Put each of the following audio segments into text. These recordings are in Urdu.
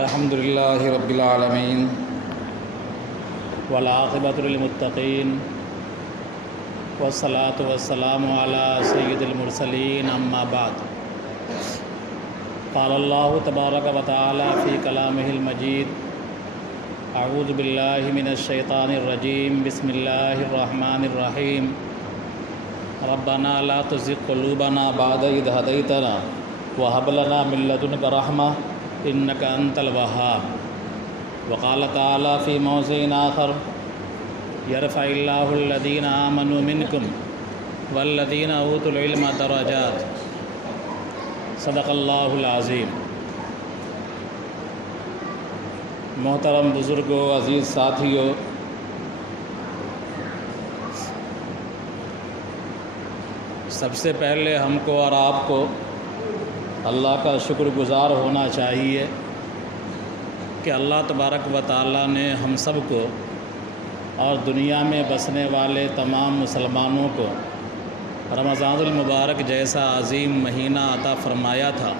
الحمد للہ رب العالمین والعاقبۃ للمتقین والصلاة والسلام علی سید المرسلین اما بعد قال اللہ تبارک و تعالی فی کلامہ المجید اعوذ باللہ من الشیطان الرجیم بسم اللہ الرحمن الرحیم ربنا لا تزغ قلوبنا بعد اذ ہدیتنا وہب لنا من لدنک رحمہ انک انت الوہاب وقال تعالی فی موضع آخر یرفع اللہ الذین آمنوا منکم والذین اوتوا العلم درجات صدق اللہ العظیم۔ محترم بزرگوں، عزیز ساتھیوں، سب سے پہلے ہم کو اور آپ کو اللہ کا شکر گزار ہونا چاہیے کہ اللہ تبارک و تعالیٰ نے ہم سب کو اور دنیا میں بسنے والے تمام مسلمانوں کو رمضان المبارک جیسا عظیم مہینہ عطا فرمایا تھا،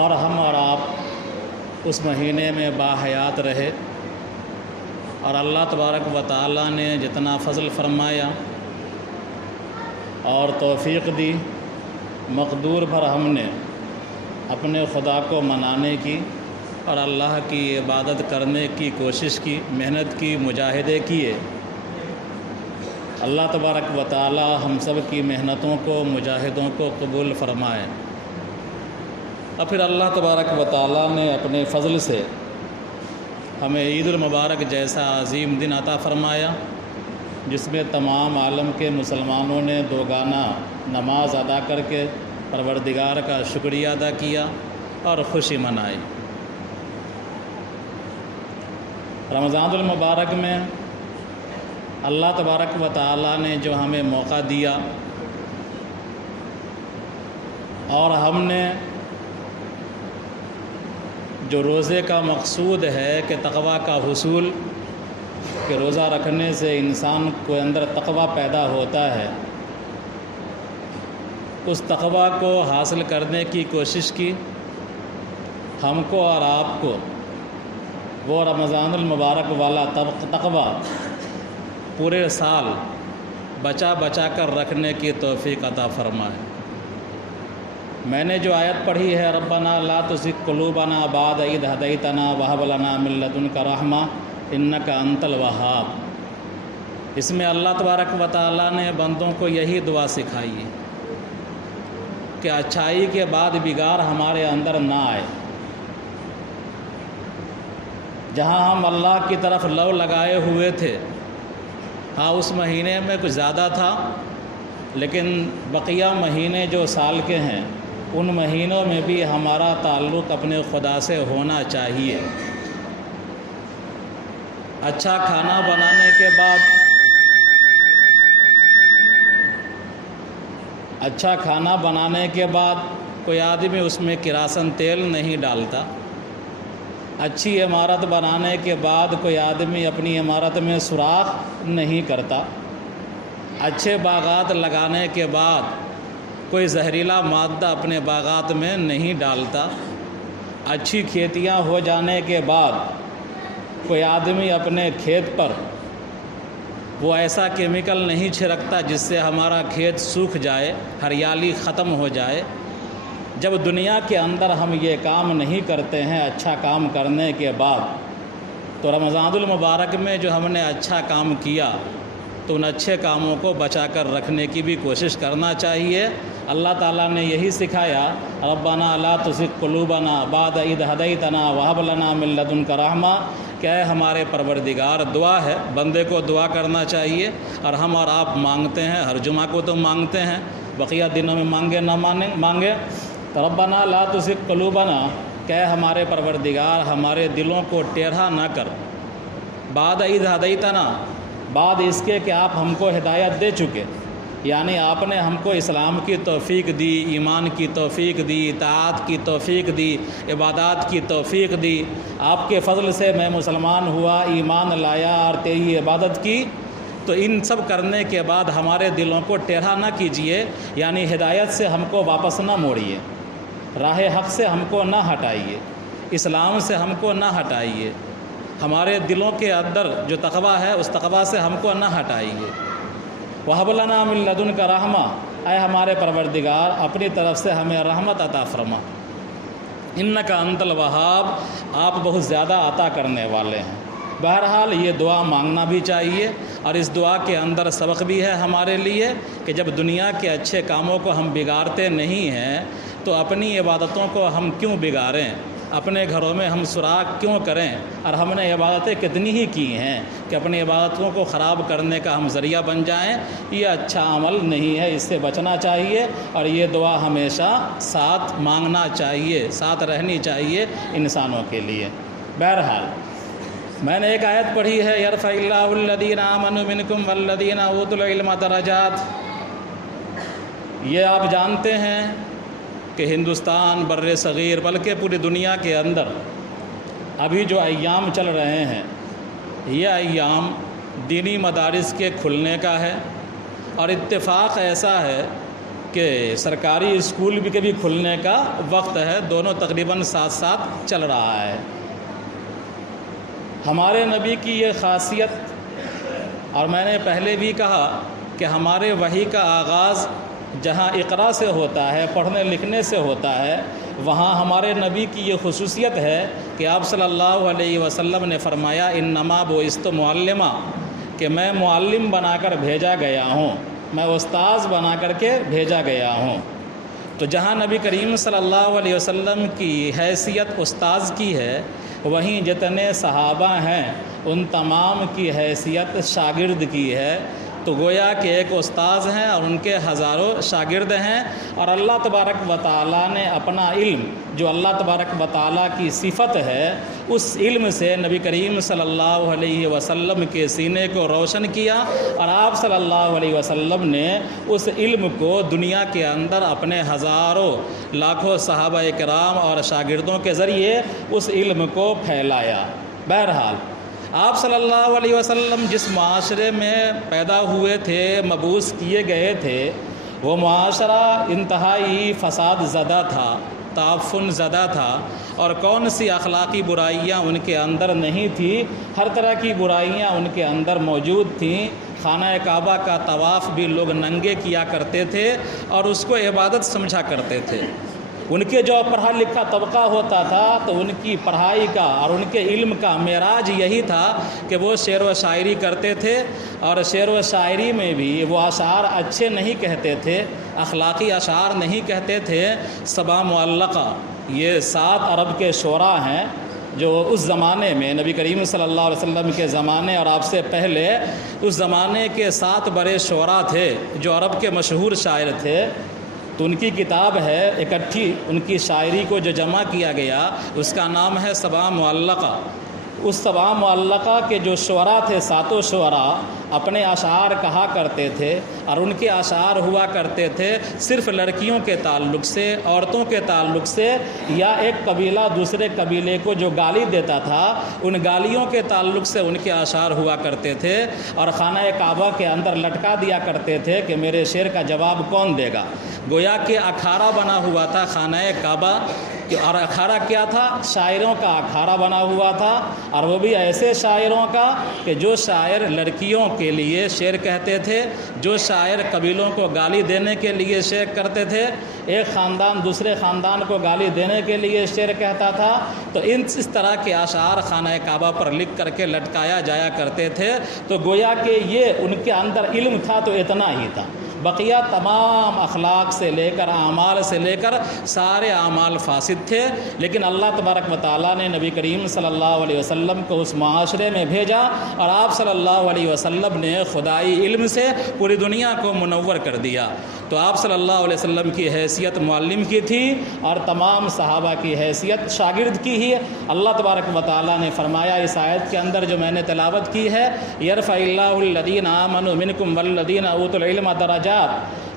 اور ہم اور آپ اس مہینے میں باحیات رہے، اور اللہ تبارک و تعالیٰ نے جتنا فضل فرمایا اور توفیق دی، مقدور بھر ہم نے اپنے خدا کو منانے کی اور اللہ کی عبادت کرنے کی کوشش کی، محنت کی، مجاہدے کیے۔ اللہ تبارک و تعالی ہم سب کی محنتوں کو، مجاہدوں کو قبول فرمائے۔ اور پھر اللہ تبارک و تعالی نے اپنے فضل سے ہمیں عید المبارک جیسا عظیم دن عطا فرمایا، جس میں تمام عالم کے مسلمانوں نے دوگانہ نماز ادا کر کے پروردگار کا شکریہ ادا کیا اور خوشی منائی۔ رمضان المبارک میں اللہ تبارک و تعالیٰ نے جو ہمیں موقع دیا، اور ہم نے جو روزے کا مقصود ہے کہ تقویٰ کا حصول، کہ روزہ رکھنے سے انسان کو اندر تقویٰ پیدا ہوتا ہے، اس تقویٰ کو حاصل کرنے کی کوشش کی۔ ہم کو اور آپ کو وہ رمضان المبارک والا تقویٰ پورے سال بچا بچا کر رکھنے کی توفیق عطا فرمائے۔ میں نے جو آیت پڑھی ہے، ربنا لا تزغ قلوبنا بعد اذ ہدیتنا وہب لنا من لدنک رحمہ انک انت الوہاب، اس میں اللہ تبارک و تعالیٰ نے بندوں کو یہی دعا سکھائی ہے کہ اچھائی کے بعد بگاڑ ہمارے اندر نہ آئے۔ جہاں ہم اللہ کی طرف لو لگائے ہوئے تھے، ہاں اس مہینے میں کچھ زیادہ تھا، لیکن بقیہ مہینے جو سال کے ہیں ان مہینوں میں بھی ہمارا تعلق اپنے خدا سے ہونا چاہیے۔ اچھا کھانا بنانے کے بعد کوئی آدمی اس میں کراسن تیل نہیں ڈالتا۔ اچھی عمارت بنانے کے بعد کوئی آدمی اپنی عمارت میں سوراخ نہیں کرتا۔ اچھے باغات لگانے کے بعد کوئی زہریلا مادہ اپنے باغات میں نہیں ڈالتا۔ اچھی کھیتیاں ہو جانے کے بعد کوئی آدمی اپنے کھیت پر وہ ایسا کیمیکل نہیں چھڑکتا جس سے ہمارا کھیت سوکھ جائے، ہریالی ختم ہو جائے۔ جب دنیا کے اندر ہم یہ کام نہیں کرتے ہیں اچھا کام کرنے کے بعد، تو رمضان المبارک میں جو ہم نے اچھا کام کیا تو ان اچھے کاموں کو بچا کر رکھنے کی بھی کوشش کرنا چاہیے۔ اللہ تعالیٰ نے یہی سکھایا، ربنا لا تزغ قلوبنا بعد اذ ہدیتنا وہب لنا من لدنک رحمہ، کہ اے ہمارے پروردگار، دعا ہے، بندے کو دعا کرنا چاہیے، اور ہم اور آپ مانگتے ہیں، ہر جمعہ کو تو مانگتے ہیں، بقیہ دنوں میں مانگے نہ مانگے، تو ربنا لا تزغ قلوبنا، کہ اے ہمارے پروردگار ہمارے دلوں کو ٹیڑھا نہ کر، بعد اذ ہدیتنا، بعد اس کے کہ آپ ہم کو ہدایت دے چکے، یعنی آپ نے ہم کو اسلام کی توفیق دی، ایمان کی توفیق دی، اطاعت کی توفیق دی، عبادات کی توفیق دی۔ آپ کے فضل سے میں مسلمان ہوا، ایمان لایا اور تیری عبادت کی، تو ان سب کرنے کے بعد ہمارے دلوں کو ٹیڑھا نہ کیجیے، یعنی ہدایت سے ہم کو واپس نہ موڑیے۔ راہ حق سے ہم کو نہ ہٹائیے، اسلام سے ہم کو نہ ہٹائیے، ہمارے دلوں کے اندر جو تقویٰ ہے اس تقویٰ سے ہم کو نہ ہٹائیے۔ وَهَبْ لَنَا مِن لَّدُنْكَ رَحْمَةً، اے ہمارے پروردگار اپنی طرف سے ہمیں رحمت عطا فرما۔ اِنَّكَ أَنتَ الْوَهَّابُ، آپ بہت زیادہ عطا کرنے والے ہیں۔ بہرحال یہ دعا مانگنا بھی چاہیے، اور اس دعا کے اندر سبق بھی ہے ہمارے لیے کہ جب دنیا کے اچھے کاموں کو ہم بگاڑتے نہیں ہیں تو اپنی عبادتوں کو ہم کیوں بگاڑیں، اپنے گھروں میں ہم سراغ کیوں کریں، اور ہم نے عبادتیں کتنی ہی کی ہیں کہ اپنی عبادتوں کو خراب کرنے کا ہم ذریعہ بن جائیں۔ یہ اچھا عمل نہیں ہے، اس سے بچنا چاہیے، اور یہ دعا ہمیشہ ساتھ مانگنا چاہیے، ساتھ رہنی چاہیے انسانوں کے لیے۔ بہرحال میں نے ایک آیت پڑھی ہے، یرفع اللہ الذین آمنوا منکم والذین اوتوا العلم درجات۔ یہ آپ جانتے ہیں کہ ہندوستان، بر صغیر، بلکہ پوری دنیا کے اندر ابھی جو ایام چل رہے ہیں یہ ایام دینی مدارس کے کھلنے کا ہے، اور اتفاق ایسا ہے کہ سرکاری اسکول بھی کبھی کھلنے کا وقت ہے، دونوں تقریباً ساتھ ساتھ چل رہا ہے۔ ہمارے نبی کی یہ خاصیت، اور میں نے پہلے بھی کہا کہ ہمارے وحی کا آغاز جہاں اقرا سے ہوتا ہے، پڑھنے لکھنے سے ہوتا ہے، وہاں ہمارے نبی کی یہ خصوصیت ہے کہ آپ صلی اللہ علیہ وسلم نے فرمایا انما بعثت معلما، کہ میں معلم بنا کر بھیجا گیا ہوں، میں استاذ بنا کر کے بھیجا گیا ہوں۔ تو جہاں نبی کریم صلی اللہ علیہ وسلم کی حیثیت استاذ کی ہے، وہیں جتنے صحابہ ہیں ان تمام کی حیثیت شاگرد کی ہے۔ تو گویا کہ ایک استاذ ہیں اور ان کے ہزاروں شاگرد ہیں، اور اللہ تبارک و تعالیٰ نے اپنا علم، جو اللہ تبارک و تعالیٰ کی صفت ہے، اس علم سے نبی کریم صلی اللہ علیہ وسلم کے سینے کو روشن کیا، اور آپ صلی اللہ علیہ وسلم نے اس علم کو دنیا کے اندر اپنے ہزاروں لاکھوں صحابہ کرام اور شاگردوں کے ذریعے اس علم کو پھیلایا۔ بہرحال آپ صلی اللہ علیہ وسلم جس معاشرے میں پیدا ہوئے تھے، مبعوث کیے گئے تھے، وہ معاشرہ انتہائی فساد زدہ تھا، تعفن زدہ تھا، اور کون سی اخلاقی برائیاں ان کے اندر نہیں تھی، ہر طرح کی برائیاں ان کے اندر موجود تھیں۔ خانہ کعبہ کا طواف بھی لوگ ننگے کیا کرتے تھے اور اس کو عبادت سمجھا کرتے تھے۔ ان کے جو پڑھا لکھا طبقہ ہوتا تھا تو ان کی پڑھائی کا اور ان کے علم کا معراج یہی تھا کہ وہ شعر و شاعری کرتے تھے، اور شعر و شاعری میں بھی وہ اشعار اچھے نہیں کہتے تھے، اخلاقی اشعار نہیں کہتے تھے۔ سبع معلقہ، یہ 7 عرب کے شعراء ہیں جو اس زمانے میں نبی کریم صلی اللہ علیہ وسلم کے زمانے اور آپ سے پہلے اس زمانے کے 7 بڑے شعراء تھے جو عرب کے مشہور شاعر تھے۔ تو ان کی کتاب ہے، اکٹھی ان کی شاعری کو جو جمع کیا گیا اس کا نام ہے سبع معلقہ۔ اس سبع معلقہ کے جو شعراء تھے، 7 شعراء اپنے اشعار کہا کرتے تھے، اور ان کے اشعار ہوا کرتے تھے صرف لڑکیوں کے تعلق سے، عورتوں کے تعلق سے، یا ایک قبیلہ دوسرے قبیلے کو جو گالی دیتا تھا ان گالیوں کے تعلق سے ان کے اشعار ہوا کرتے تھے، اور خانہ کعبہ کے اندر لٹکا دیا کرتے تھے کہ میرے شعر کا جواب کون دے گا۔ گویا کہ اکھاڑا بنا ہوا تھا خانہ کعبہ، اور اکھاڑا کیا تھا؟ شاعروں کا اکھاڑا بنا ہوا تھا، اور وہ بھی ایسے شاعروں کا کہ جو شاعر لڑکیوں کے لیے شعر کہتے تھے، جو شاعر قبیلوں کو گالی دینے کے لیے شعر کرتے تھے، ایک خاندان دوسرے خاندان کو گالی دینے کے لیے شعر کہتا تھا۔ تو اس طرح کے اشعار خانہ کعبہ پر لکھ کر کے لٹکایا جایا کرتے تھے۔ تو گویا کہ یہ ان کے اندر علم تھا تو اتنا ہی تھا، بقیہ تمام اخلاق سے لے کر اعمال سے لے کر سارے اعمال فاسد تھے۔ لیکن اللہ تبارک و تعالیٰ نے نبی کریم صلی اللہ علیہ وسلم کو اس معاشرے میں بھیجا، اور آپ صلی اللہ علیہ وسلم نے خدائی علم سے پوری دنیا کو منور کر دیا۔ تو آپ صلی اللہ علیہ وسلم کی حیثیت معلم کی تھی، اور تمام صحابہ کی حیثیت شاگرد کی ہی۔ اللہ تبارک و تعالیٰ نے فرمایا اس آیت کے اندر جو میں نے تلاوت کی ہے، یرفع اللہ الذین آمنوا منکم والذین اوتوا العلم درجات،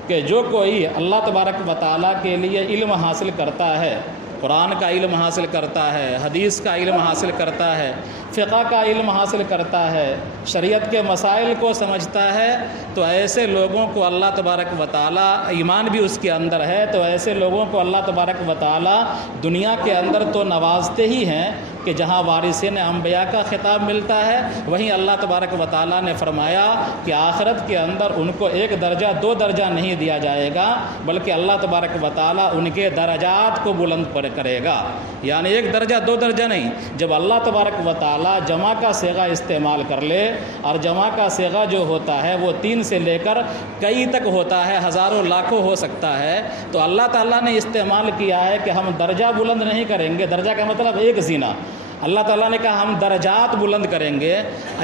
کہ جو کوئی اللہ تبارک و تعالیٰ کے لیے علم حاصل کرتا ہے، قرآن کا علم حاصل کرتا ہے، حدیث کا علم حاصل کرتا ہے، فقہ کا علم حاصل کرتا ہے، شریعت کے مسائل کو سمجھتا ہے، تو ایسے لوگوں کو اللہ تبارک و تعالیٰ، ایمان بھی اس کے اندر ہے، تو ایسے لوگوں کو اللہ تبارک و تعالیٰ دنیا کے اندر تو نوازتے ہی ہیں کہ جہاں وارثین انبیاء کا خطاب ملتا ہے، وہیں اللہ تبارک و تعالیٰ نے فرمایا کہ آخرت کے اندر ان کو 1 درجہ 2 درجہ نہیں دیا جائے گا، بلکہ اللہ تبارک و تعالیٰ ان کے درجات کو بلند کرے گا۔ یعنی 1 درجہ 2 درجہ نہیں، جب اللہ تبارک و تعالیٰ جمع کا صیغہ استعمال کر لے، اور جمع کا صیغہ جو ہوتا ہے وہ 3 سے لے کر کئی تک ہوتا ہے، ہزاروں لاکھوں ہو سکتا ہے، تو اللہ تعالیٰ نے استعمال کیا ہے کہ ہم درجہ بلند نہیں کریں گے۔ درجہ کا مطلب ایک زینہ، اللہ تعالیٰ نے کہا ہم درجات بلند کریں گے۔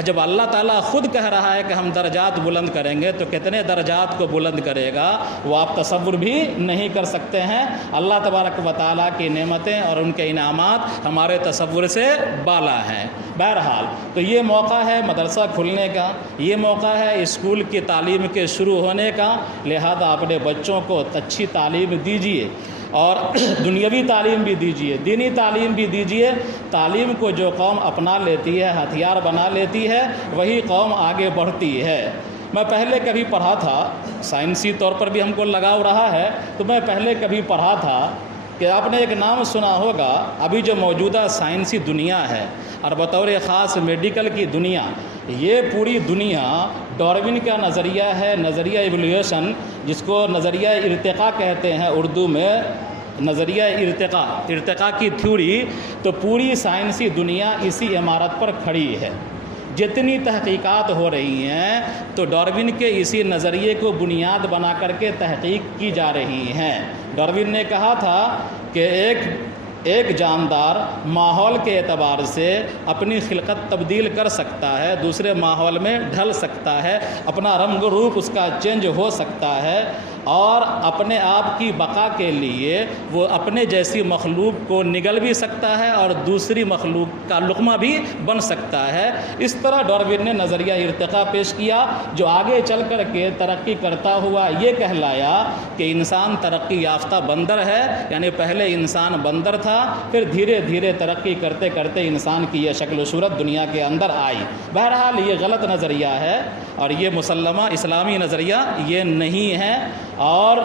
جب اللہ تعالیٰ خود کہہ رہا ہے کہ ہم درجات بلند کریں گے، تو کتنے درجات کو بلند کرے گا وہ آپ تصور بھی نہیں کر سکتے ہیں۔ اللہ تبارک و تعالیٰ کی نعمتیں اور ان کے انعامات ہمارے تصور سے بالا ہیں۔ بہرحال تو یہ موقع ہے مدرسہ کھلنے کا، یہ موقع ہے اسکول کی تعلیم کے شروع ہونے کا، لہذا اپنے بچوں کو اچھی تعلیم دیجیے، اور دنیاوی تعلیم بھی دیجیے، دینی تعلیم بھی دیجیے۔ تعلیم کو جو قوم اپنا لیتی ہے، ہتھیار بنا لیتی ہے، وہی قوم آگے بڑھتی ہے۔ میں پہلے کبھی پڑھا تھا، سائنسی طور پر بھی ہم کو لگاؤ رہا ہے، تو میں پہلے کبھی پڑھا تھا کہ آپ نے ایک نام سنا ہوگا، ابھی جو موجودہ سائنسی دنیا ہے اور بطور خاص میڈیکل کی دنیا، یہ پوری دنیا ڈارون کا نظریہ ہے، نظریہ ایولیوشن، جس کو نظریہ ارتقاء کہتے ہیں اردو میں، نظریہ ارتقاء کی تھیوری، تو پوری سائنسی دنیا اسی عمارت پر کھڑی ہے۔ جتنی تحقیقات ہو رہی ہیں تو ڈارون کے اسی نظریے کو بنیاد بنا کر کے تحقیق کی جا رہی ہیں۔ ڈارون نے کہا تھا کہ ایک جاندار ماحول کے اعتبار سے اپنی خلقت تبدیل کر سکتا ہے، دوسرے ماحول میں ڈھل سکتا ہے، اپنا رنگ روپ اس کا چینج ہو سکتا ہے، اور اپنے آپ کی بقا کے لیے وہ اپنے جیسی مخلوق کو نگل بھی سکتا ہے اور دوسری مخلوق کا لقمہ بھی بن سکتا ہے۔ اس طرح ڈارون نے نظریہ ارتقاء پیش کیا، جو آگے چل کر کے ترقی کرتا ہوا یہ کہلایا کہ انسان ترقی یافتہ بندر ہے، یعنی پہلے انسان بندر تھا، پھر دھیرے دھیرے ترقی کرتے کرتے انسان کی یہ شکل و صورت دنیا کے اندر آئی۔ بہرحال یہ غلط نظریہ ہے، اور یہ مسلمہ اسلامی نظریہ یہ نہیں ہے، اور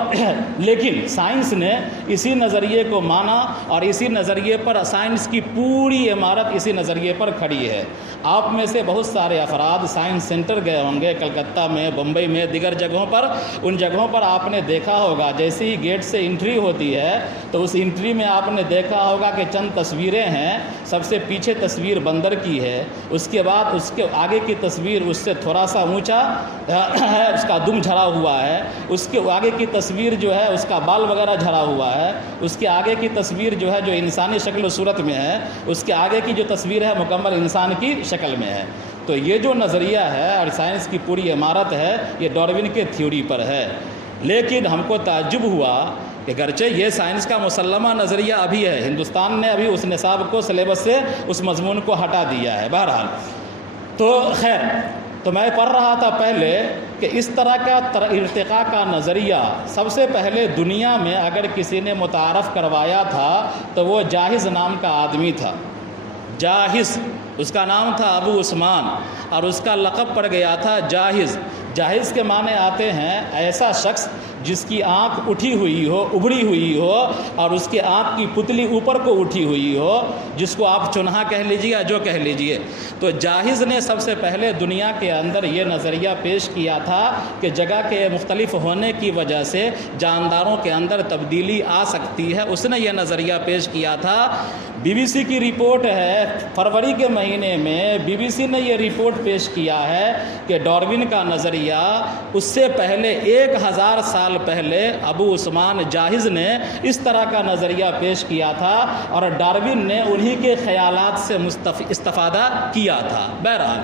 لیکن سائنس نے اسی نظریے کو مانا، اور اسی نظریے پر سائنس کی پوری عمارت اسی نظریے پر کھڑی ہے۔ آپ میں سے بہت سارے افراد سائنس سینٹر گئے ہوں گے، کلکتہ میں، بمبئی میں، دیگر جگہوں پر۔ ان جگہوں پر آپ نے دیکھا ہوگا جیسے ہی گیٹ سے انٹری ہوتی ہے تو اس انٹری میں آپ نے دیکھا ہوگا کہ چند تصویریں ہیں۔ سب سے پیچھے تصویر بندر کی ہے، اس کے بعد اس کے آگے کی تصویر اس سے تھوڑا سا اونچا ہے، اس کا دم جھڑا ہوا ہے، اس کے آگے کی تصویر جو ہے اس کا بال وغیرہ جھڑا ہوا ہے، اس کے آگے کی تصویر جو ہے جو انسانی شکل و صورت میں ہے، اس کے آگے کی جو تصویر ہے مکمل انسان کی شکل میں ہے۔ تو یہ جو نظریہ ہے اور سائنس کی پوری عمارت ہے یہ ڈارون کے تھیوری پر ہے۔ لیکن ہم کو تعجب ہوا کہ گرچہ یہ سائنس کا مسلمہ نظریہ ابھی ہے، ہندوستان نے ابھی اس نصاب کو سلیبس سے اس مضمون کو ہٹا دیا ہے۔ بہرحال تو خیر، تو میں پڑھ رہا تھا پہلے کہ اس طرح کا ارتقاء کا نظریہ سب سے پہلے دنیا میں اگر کسی نے متعارف کروایا تھا تو وہ جاہز نام کا آدمی تھا۔ جاہز اس کا نام تھا ابو عثمان، اور اس کا لقب پڑ گیا تھا جاہز۔ جاہز کے معنی آتے ہیں ایسا شخص جس کی آنکھ اٹھی ہوئی ہو، ابھری ہوئی ہو، اور اس کی آنکھ کی پتلی اوپر کو اٹھی ہوئی ہو، جس کو آپ چنہا کہہ لیجیے یا جو کہہ لیجیے۔ تو جاہز نے سب سے پہلے دنیا کے اندر یہ نظریہ پیش کیا تھا کہ جگہ کے مختلف ہونے کی وجہ سے جانداروں کے اندر تبدیلی آ سکتی ہے، اس نے یہ نظریہ پیش کیا تھا۔ بی بی سی کی رپورٹ ہے، فروری کے مہینے میں بی بی سی نے یہ رپورٹ پیش کیا ہے کہ ڈارون کا نظریہ اس سے پہلے 1000 سال پہلے ابو عثمان جاہز نے اس طرح کا نظریہ پیش کیا تھا، اور ڈارون نے انہی کے خیالات سے استفادہ کیا تھا۔ بہرحال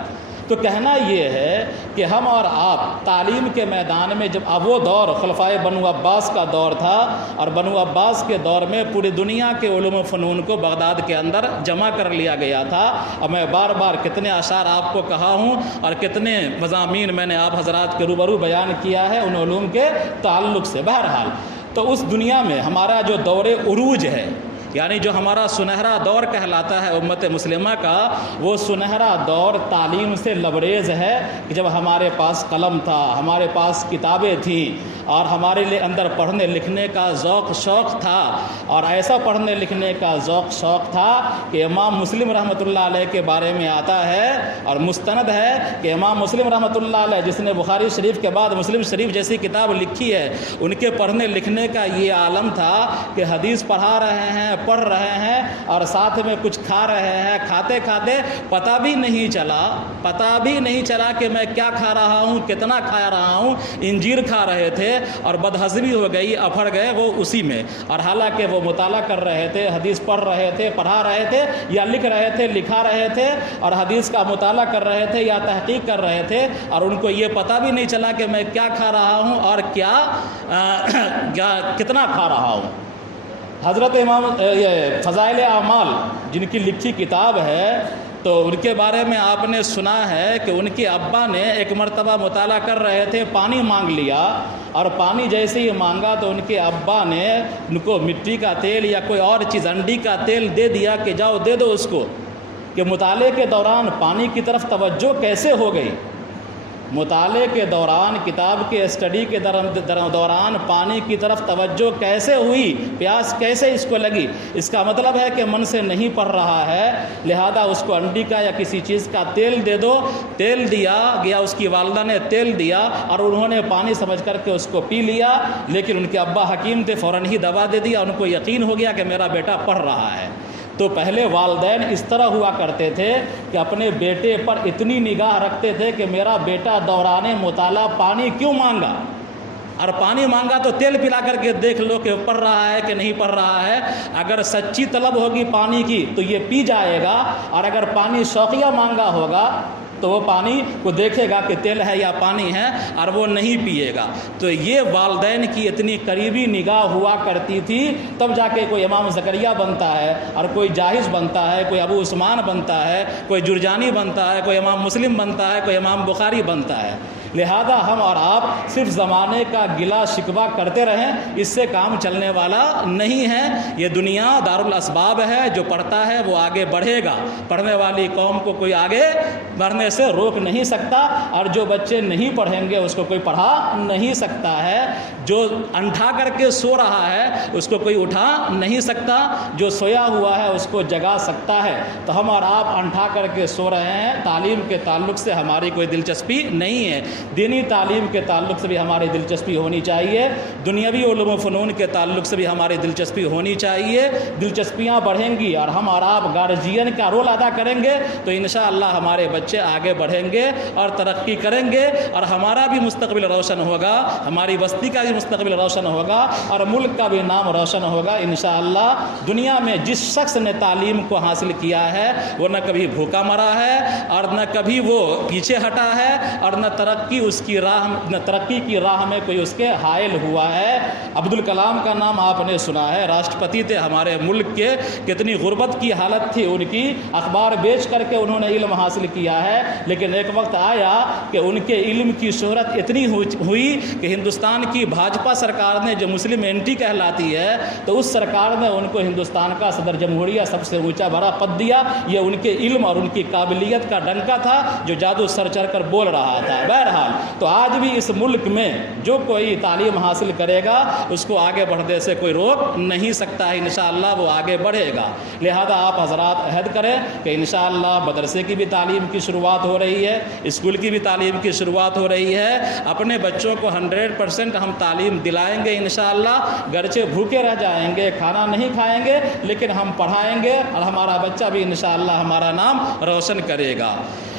تو کہنا یہ ہے کہ ہم اور آپ تعلیم کے میدان میں، جب اب وہ دور خلفائے بنو عباس کا دور تھا، اور بنو عباس کے دور میں پوری دنیا کے علوم و فنون کو بغداد کے اندر جمع کر لیا گیا تھا، اور میں بار بار کتنے اشعار آپ کو کہا ہوں اور کتنے مضامین میں نے آپ حضرات کے روبرو بیان کیا ہے ان علوم کے تعلق سے۔ بہرحال تو اس دنیا میں ہمارا جو دور عروج ہے، یعنی جو ہمارا سنہرا دور کہلاتا ہے امت مسلمہ کا، وہ سنہرا دور تعلیم سے لبریز ہے کہ جب ہمارے پاس قلم تھا، ہمارے پاس کتابیں تھیں اور ہمارے لیے اندر پڑھنے لکھنے کا ذوق شوق تھا، اور ایسا پڑھنے لکھنے کا ذوق شوق تھا کہ امام مسلم رحمۃ اللہ علیہ کے بارے میں آتا ہے اور مستند ہے کہ امام مسلم رحمۃ اللہ علیہ جس نے بخاری شریف کے بعد مسلم شریف جیسی کتاب لکھی ہے، ان کے پڑھنے لکھنے کا یہ عالم تھا کہ حدیث پڑھا رہے ہیں، پڑھ رہے ہیں اور ساتھ میں کچھ کھا رہے ہیں، کھاتے کھاتے پتہ بھی نہیں چلا کہ میں کیا کھا رہا ہوں، کتنا کھا رہا ہوں۔ انجیر کھا رہے تھے اور بدہضمی ہو گئی، اپھڑ گئے وہ اسی میں، اور حالانکہ وہ مطالعہ کر رہے تھے، حدیث پڑھ رہے تھے، پڑھا رہے تھے یا لکھ رہے تھے، لکھا رہے تھے اور حدیث کا مطالعہ کر رہے تھے یا تحقیق کر رہے تھے، اور ان کو یہ پتہ بھی نہیں چلا کہ میں کیا کھا رہا ہوں اور کتنا کھا رہا ہوں۔ حضرت امام فضائل اعمال جن کی لکھی کتاب ہے، تو ان کے بارے میں آپ نے سنا ہے کہ ان کے ابا نے ایک مرتبہ مطالعہ کر رہے تھے، پانی مانگ لیا، اور پانی جیسے ہی مانگا تو ان کے ابا نے ان کو مٹی کا تیل یا کوئی اور چیز، انڈی کا تیل دے دیا کہ جاؤ دے دو اس کو، کہ مطالعے کے دوران پانی کی طرف توجہ کیسے ہو گئی، مطالعے کے دوران، کتاب کے اسٹڈی کے دوران پانی کی طرف توجہ کیسے ہوئی، پیاس کیسے اس کو لگی۔ اس کا مطلب ہے کہ من سے نہیں پڑھ رہا ہے، لہذا اس کو انڈی کا یا کسی چیز کا تیل دے دو۔ تیل دیا گیا، اس کی والدہ نے تیل دیا اور انہوں نے پانی سمجھ کر کے اس کو پی لیا، لیکن ان کے ابا حکیم تھے، فوراً ہی دوا دے دیا، ان کو یقین ہو گیا کہ میرا بیٹا پڑھ رہا ہے۔ تو پہلے والدین اس طرح ہوا کرتے تھے کہ اپنے بیٹے پر اتنی نگاہ رکھتے تھے کہ میرا بیٹا دوران مطالعہ پانی کیوں مانگا، اور پانی مانگا تو تیل پلا کر کے دیکھ لو کہ پڑھ رہا ہے کہ نہیں پڑھ رہا ہے۔ اگر سچی طلب ہوگی پانی کی تو یہ پی جائے گا، اور اگر پانی شوقیہ مانگا ہوگا تو وہ پانی کو دیکھے گا کہ تیل ہے یا پانی ہے، اور وہ نہیں پیے گا۔ تو یہ والدین کی اتنی قریبی نگاہ ہوا کرتی تھی، تب جا کے کوئی امام زکریا بنتا ہے، اور کوئی جاہز بنتا ہے، کوئی ابو عثمان بنتا ہے، کوئی جرجانی بنتا ہے، کوئی امام مسلم بنتا ہے، کوئی امام بخاری بنتا ہے۔ لہذا ہم اور آپ صرف زمانے کا گلا شکوہ کرتے رہیں، اس سے کام چلنے والا نہیں ہے۔ یہ دنیا دارالاسباب ہے، جو پڑھتا ہے وہ آگے بڑھے گا، پڑھنے والی قوم کو کوئی آگے بڑھنے سے روک نہیں سکتا، اور جو بچے نہیں پڑھیں گے اس کو کوئی پڑھا نہیں سکتا ہے۔ جو انٹھا کر کے سو رہا ہے اس کو کوئی اٹھا نہیں سکتا، جو سویا ہوا ہے اس کو جگا سکتا ہے۔ تو ہم اور آپ انٹھا کر کے سو رہے ہیں، تعلیم کے تعلق سے ہماری کوئی دلچسپی نہیں ہے، دینی تعلیم کے تعلق سے بھی ہماری دلچسپی ہونی چاہیے، دنیاوی علوم و فنون کے تعلق سے بھی ہماری دلچسپی ہونی چاہیے۔ دلچسپیاں بڑھیں گی اور ہم اور آپ گارجین کا رول ادا کریں گے تو انشاءاللہ ہمارے بچے آگے بڑھیں گے اور ترقی کریں گے، اور ہمارا بھی مستقبل روشن ہوگا، ہماری بستی کا بھی مستقبل روشن ہوگا، اور ملک کا بھی نام روشن ہوگا انشاءاللہ۔ دنیا میں جس شخص نے تعلیم کو حاصل کیا ہے وہ نہ کبھی بھوکا مرا ہے، اور نہ کبھی وہ پیچھے ہٹا ہے، اور نہ ترقی کی راہ میں کوئی اس کے حائل ہوا ہے۔ عبدالکلام کا نام آپ نے سنا ہے، راشٹرپتی تھے ہمارے ملک کے، کتنی غربت کی حالت تھی ان کی، اخبار بیچ کر کے انہوں نے علم حاصل کیا ہے، لیکن ایک وقت آیا کہ ان کے علم کی شہرت اتنی ہوئی کہ ہندوستان کی بھاجپا سرکار نے، جو مسلم اینٹی کہلاتی ہے، تو اس سرکار نے ان کو ہندوستان کا صدر جمہوریہ سب سے اونچا بڑا پد دیا۔ یہ ان کے علم اور ان کی قابلیت کا ڈنکا تھا جو جادو سر چڑھ کر بول رہا تھا۔ بہرحال تو آج بھی اس ملک میں جو کوئی تعلیم حاصل کرے گا اس کو آگے بڑھنے سے کوئی روک نہیں سکتا ہے، انشاءاللہ وہ آگے بڑھے گا۔ لہذا آپ حضرات عہد کریں کہ انشاءاللہ مدرسے کی بھی تعلیم کی شروعات ہو رہی ہے، اسکول کی بھی تعلیم کی شروعات ہو رہی ہے، اپنے بچوں کو 100% ہم تعلیم دلائیں گے انشاءاللہ، گرچہ بھوکے رہ جائیں گے، کھانا نہیں کھائیں گے، لیکن ہم پڑھائیں گے اور ہمارا بچہ بھی انشاءاللہ ہمارا نام روشن کرے گا۔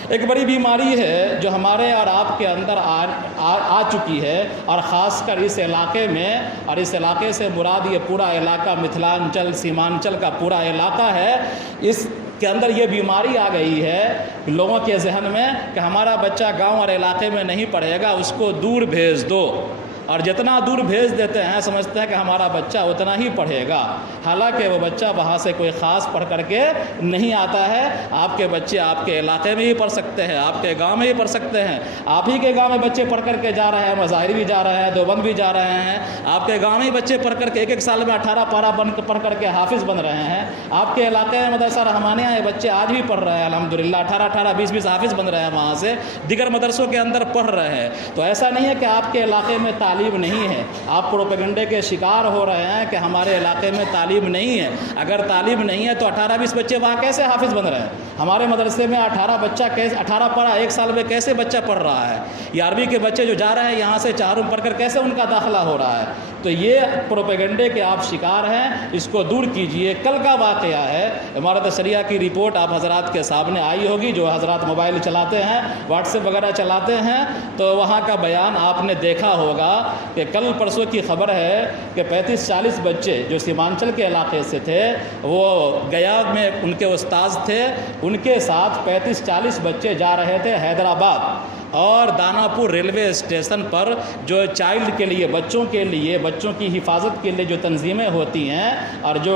ایک بڑی بیماری ہے جو ہمارے اور آپ کے اندر آ چکی ہے، اور خاص کر اس علاقے میں، اور اس علاقے سے مراد یہ پورا علاقہ متھلانچل سیمانچل کا پورا علاقہ ہے۔ اس کے اندر یہ بیماری آ گئی ہے لوگوں کے ذہن میں کہ ہمارا بچہ گاؤں اور علاقے میں نہیں پڑھے گا، اس کو دور بھیج دو۔ اور جتنا دور بھیج دیتے ہیں سمجھتے ہیں کہ ہمارا بچہ اتنا ہی پڑھے گا، حالانکہ وہ بچہ وہاں سے کوئی خاص پڑھ کر کے نہیں آتا ہے۔ آپ کے بچے آپ کے علاقے میں ہی پڑھ سکتے ہیں، آپ کے گاؤں میں ہی پڑھ سکتے ہیں، آپ ہی کے گاؤں میں بچے پڑھ کر کے جا رہے ہیں، مظاہر بھی جا رہے ہیں، دیوبند بھی جا رہے ہیں، آپ کے گاؤں میں ہی بچے پڑھ کر کے ایک سال میں 18 پارہ پڑھ کر کے حافظ بن رہے ہیں، آپ کے علاقے میں مدرسہ رحمانیہ ہے، بچے آج بھی پڑھ رہے ہیں الحمدللہ، 18 20 حافظ بن رہے ہیں، وہاں سے دیگر مدرسوں کے اندر پڑھ رہے ہیں۔ تو ایسا نہیں ہے کہ آپ کے علاقے میں تعلیم نہیں ہے، آپ پروپیگنڈے کے شکار ہو رہے ہیں کہ ہمارے علاقے میں تعلیم نہیں ہے۔ اگر تعلیم نہیں ہے تو 18 20 بچے وہاں کیسے حافظ بن رہے ہیں؟ ہمارے مدرسے میں 18 پارہ ایک سال میں کیسے بچہ پڑھ رہا ہے؟ 11ویں کے بچے جو جا رہے ہیں یہاں سے 4 پڑھ کر کیسے ان کا داخلہ ہو رہا ہے؟ تو یہ پروپیگنڈے کے آپ شکار ہیں، اس کو دور کیجئے۔ کل کا واقعہ ہے، امارت شریعہ کی رپورٹ آپ حضرات کے سامنے آئی ہوگی، جو حضرات موبائل چلاتے ہیں، واٹس ایپ وغیرہ چلاتے ہیں، تو وہاں کا بیان آپ نے دیکھا ہوگا کہ کل پرسوں کی خبر ہے کہ 35-40 بچے جو سیمانچل کے علاقے سے تھے، وہ گیا میں ان کے استاذ تھے، ان کے ساتھ 35-40 بچے جا رہے تھے حیدرآباد، اور داناپور ریلوے اسٹیشن پر جو چائلڈ کے لیے، بچوں کے لیے، بچوں کی حفاظت کے لیے جو تنظیمیں ہوتی ہیں اور جو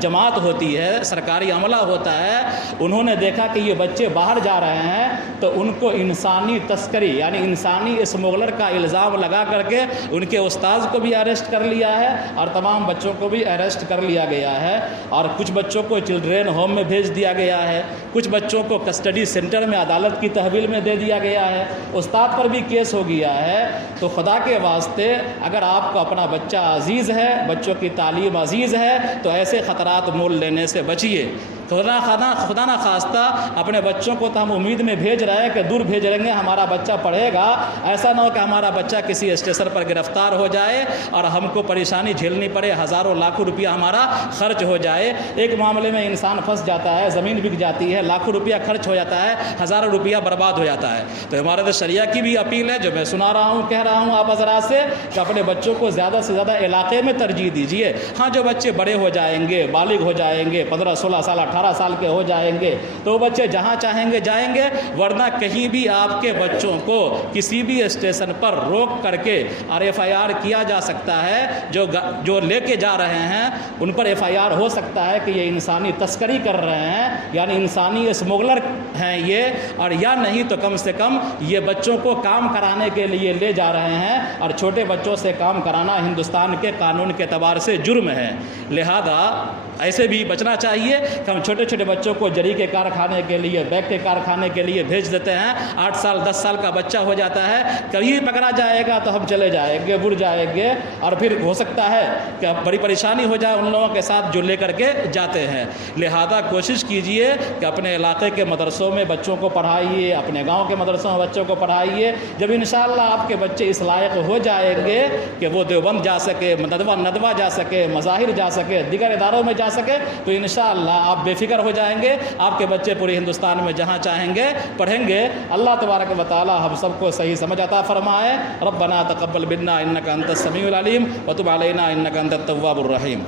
جماعت ہوتی ہے، سرکاری عملہ ہوتا ہے، انہوں نے دیکھا کہ یہ بچے باہر جا رہے ہیں تو ان کو انسانی تسکری یعنی انسانی اسمگلر کا الزام لگا کر کے ان کے استاذ کو بھی اریسٹ کر لیا ہے اور تمام بچوں کو بھی اریسٹ کر لیا گیا ہے، اور کچھ بچوں کو چلڈرین ہوم میں بھیج دیا گیا ہے، کچھ بچوں کو کسٹڈی سینٹر میں عدالت کی تحویل میں دے دیا گیا ہے، استاد پر بھی کیس ہو گیا ہے۔ تو خدا کے واسطے اگر آپ کو اپنا بچہ عزیز ہے، بچوں کی تعلیم عزیز ہے، تو ایسے خطرات مول لینے سے بچیے۔ خدا نہ خواستہ اپنے بچوں کو تو ہم امید میں بھیج رہے ہیں کہ دور بھیج رہیں گے، ہمارا بچہ پڑھے گا، ایسا نہ ہو کہ ہمارا بچہ کسی اسٹیشن پر گرفتار ہو جائے اور ہم کو پریشانی جھیلنی پڑے، ہزاروں لاکھوں روپیہ ہمارا خرچ ہو جائے۔ ایک معاملے میں انسان پھنس جاتا ہے، زمین بک جاتی ہے، لاکھوں روپیہ خرچ ہو جاتا ہے، ہزاروں روپیہ برباد ہو جاتا ہے۔ تو امارت شریعہ کی بھی اپیل ہے، جو میں سنا رہا ہوں، کہہ رہا ہوں آپ حضرات سے، کہ اپنے بچوں کو زیادہ سے زیادہ علاقے میں ترجیح دیجیے۔ ہاں، جو بچے بڑے ہو جائیں گے، بالغ ہو جائیں گے، 15-16 سال 18 سال کے ہو جائیں گے، تو وہ بچے جہاں چاہیں گے جائیں گے، ورنہ کہیں بھی آپ کے بچوں کو کسی بھی اسٹیشن پر روک کر کے اور FIR کیا جا سکتا ہے۔ جو لے کے جا رہے ہیں ان پر FIR ہو سکتا ہے کہ یہ انسانی تسکری کر رہے ہیں، یعنی انسانی اسمگلر ہیں یہ، اور یا نہیں تو کم سے کم یہ بچوں کو کام کرانے کے لیے لے جا رہے ہیں، اور چھوٹے بچوں سے کام کرانا ہندوستان کے قانون کے اعتبار سے جرم ہے۔ لہذا ایسے بھی بچنا چاہیے کہ ہم چھوٹے چھوٹے بچوں کو جری کے کارخانے کے لیے، بیگ کے کارخانے کے لیے بھیج دیتے ہیں۔ 8 سال 10 سال کا بچہ ہو جاتا ہے، کبھی پکڑا جائے گا تو ہم چلے جائیں گے، بڑھ جائیں گے، اور پھر ہو سکتا ہے کہ بڑی پریشانی ہو جائے ان لوگوں کے ساتھ جو لے کر کے جاتے ہیں۔ لہذا کوشش کیجئے کہ اپنے علاقے کے مدرسوں میں بچوں کو پڑھائیے، اپنے گاؤں کے مدرسوں میں بچوں کو پڑھائیے۔ جب انشاءاللہ آپ کے بچے اس لائق ہو جائیں گے کہ وہ دیوبند جا سکے، ندوہ جا سکے، مظاہر جا سکے، دیگر اداروں میں جا سکے، تو انشاءاللہ آپ بے فکر ہو جائیں گے، آپ کے بچے پورے ہندوستان میں جہاں چاہیں گے پڑھیں گے۔ اللہ تبارک و تعالی ہم سب کو صحیح سمجھ عطا فرمائے۔ ربنا تقبل منا انک انت السمیع العلیم وتب علینا انک انت التواب الرحیم۔